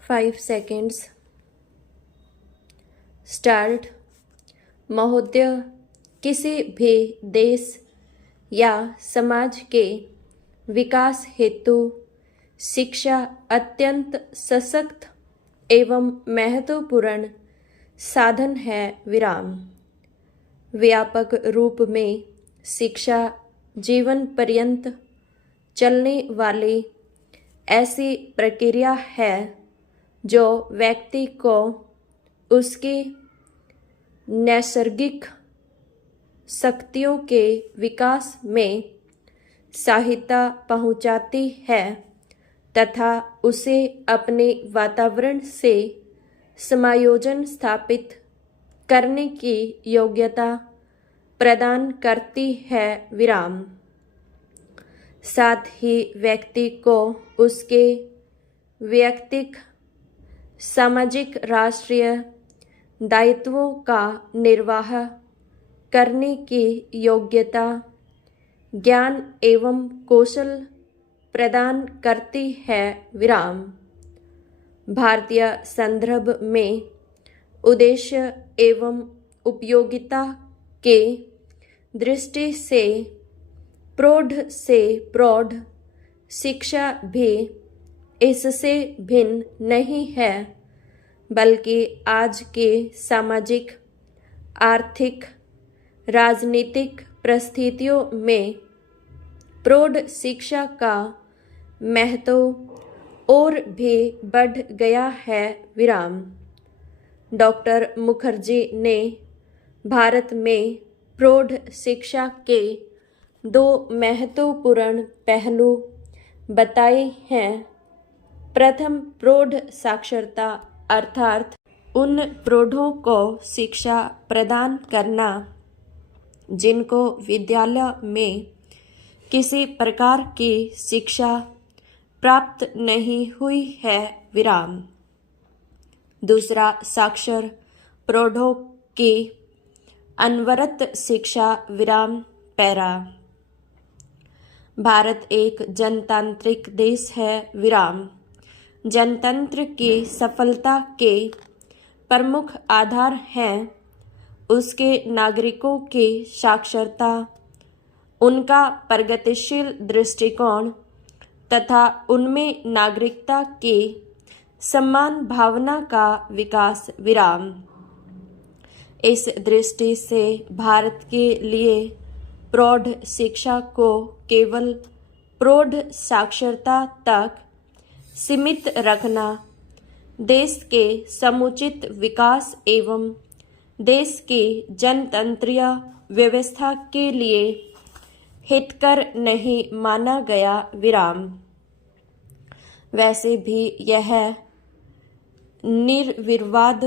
5 seconds. Start. महोदय, किसी भी देश या समाज के विकास हेतु शिक्षा अत्यंत सशक्त एवं महत्वपूर्ण साधन है। विराम। व्यापक रूप में शिक्षा जीवन पर्यंत चलने वाली ऐसी प्रक्रिया है जो व्यक्ति को उसकी नैसर्गिक शक्तियों के विकास में सहायता पहुंचाती है तथा उसे अपने वातावरण से समायोजन स्थापित करने की योग्यता प्रदान करती है। विराम। साथ ही व्यक्ति को उसके वैयक्तिक, सामाजिक, राष्ट्रीय दायित्वों का निर्वाह करने की योग्यता, ज्ञान एवं कौशल प्रदान करती है। विराम। भारतीय संदर्भ में उद्देश्य एवं उपयोगिता के दृष्टि से प्रौढ़ से प्रौढ़ शिक्षा भी इससे भिन्न नहीं है, बल्कि आज के सामाजिक, आर्थिक, राजनीतिक परिस्थितियों में प्रौढ़ शिक्षा का महत्व और भी बढ़ गया है। विराम। डॉक्टर मुखर्जी ने भारत में प्रौढ़ शिक्षा के 2 महत्वपूर्ण पहलू बताए हैं। प्रथम, प्रौढ़ साक्षरता अर्थात उन प्रौढ़ों को शिक्षा प्रदान करना जिनको विद्यालय में किसी प्रकार की शिक्षा प्राप्त नहीं हुई है। विराम। दूसरा, साक्षर प्रौढ़ों की अनवरत शिक्षा। विराम। पैरा। भारत एक जनतांत्रिक देश है। विराम। जनतंत्र की सफलता के प्रमुख आधार हैं उसके नागरिकों की साक्षरता, उनका प्रगतिशील दृष्टिकोण तथा उनमें नागरिकता की सम्मान भावना का विकास। विराम। इस दृष्टि से भारत के लिए प्रौढ़ शिक्षा को केवल प्रौढ़ साक्षरता तक सीमित रखना देश के समुचित विकास एवं देश की जनतंत्रीय व्यवस्था के लिए हितकर नहीं माना गया। विराम। वैसे भी यह निर्विवाद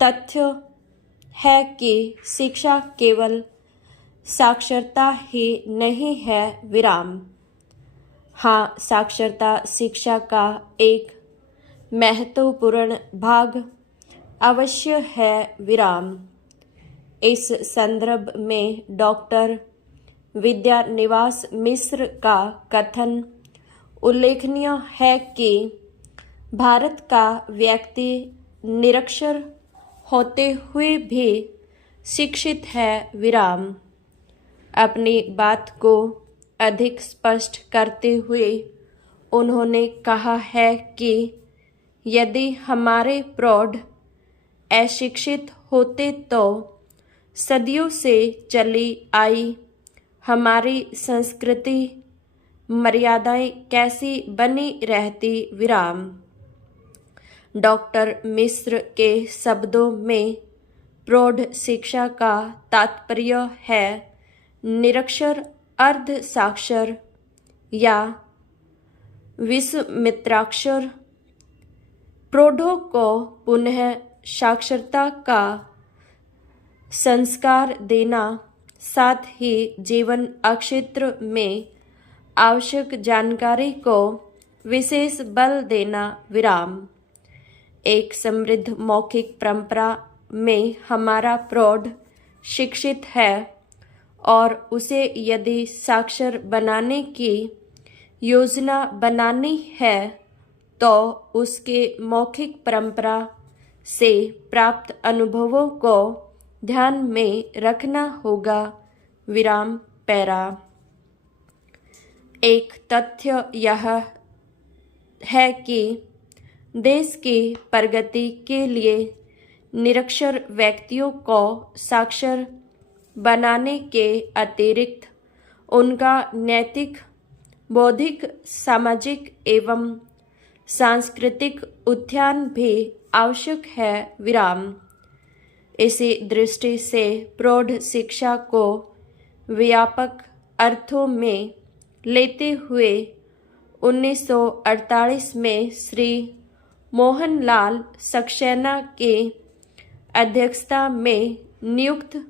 तथ्य है कि शिक्षा केवल साक्षरता ही नहीं है। विराम। हाँ, साक्षरता शिक्षा का एक महत्वपूर्ण भाग अवश्य है। विराम। इस संदर्भ में डॉक्टर विद्यानिवास मिश्र का कथन उल्लेखनीय है कि भारत का व्यक्ति निरक्षर होते हुए भी शिक्षित है। विराम। अपनी बात को अधिक स्पष्ट करते हुए उन्होंने कहा है कि यदि हमारे प्रौढ़ अशिक्षित होते तो सदियों से चली आई हमारी संस्कृति मर्यादाएं कैसी बनी रहती। विराम। डॉक्टर मिश्र के शब्दों में प्रौढ़ शिक्षा का तात्पर्य है निरक्षर, अर्ध साक्षर या विस्मिताक्षर प्रौढ़ों को पुनः साक्षरता का संस्कार देना, साथ ही जीवन क्षेत्र में आवश्यक जानकारी को विशेष बल देना। विराम। एक समृद्ध मौखिक परंपरा में हमारा प्रौढ़ शिक्षित है और उसे यदि साक्षर बनाने की योजना बनानी है तो उसके मौखिक परंपरा से प्राप्त अनुभवों को ध्यान में रखना होगा। विराम पैरा। एक तथ्य यह है कि देश की प्रगति के लिए निरक्षर व्यक्तियों को साक्षर बनाने के अतिरिक्त उनका नैतिक, बौद्धिक, सामाजिक एवं सांस्कृतिक उत्थान भी आवश्यक है। विराम। इसी दृष्टि से प्रौढ़ शिक्षा को व्यापक अर्थों में लेते हुए 1948 में श्री मोहनलाल सक्सेना के अध्यक्षता में नियुक्त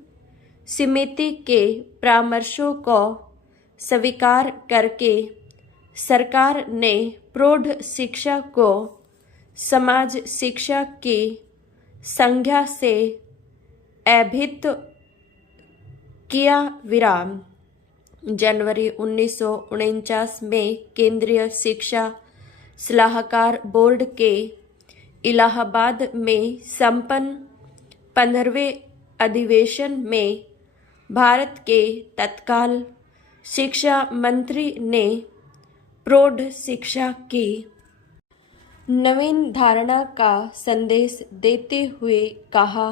समिति के परामर्शों को स्वीकार करके सरकार ने प्रौढ़ शिक्षा को समाज शिक्षा की संज्ञा से अभिहित किया। विराम। जनवरी 1949 में केंद्रीय शिक्षा सलाहकार बोर्ड के इलाहाबाद में संपन्न 15वें अधिवेशन में भारत के तत्काल शिक्षा मंत्री ने प्रौढ़ शिक्षा की नवीन धारणा का संदेश देते हुए कहा,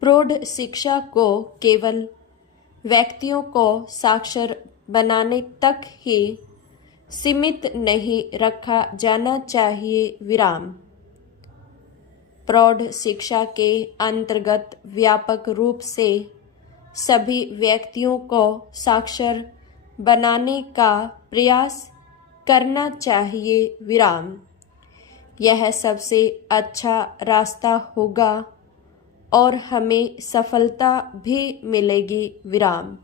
प्रौढ़ शिक्षा को केवल व्यक्तियों को साक्षर बनाने तक ही सीमित नहीं रखा जाना चाहिए। विराम। प्रौढ़ शिक्षा के अंतर्गत व्यापक रूप से सभी व्यक्तियों को साक्षर बनाने का प्रयास करना चाहिए। विराम। यह सबसे अच्छा रास्ता होगा और हमें सफलता भी मिलेगी। विराम।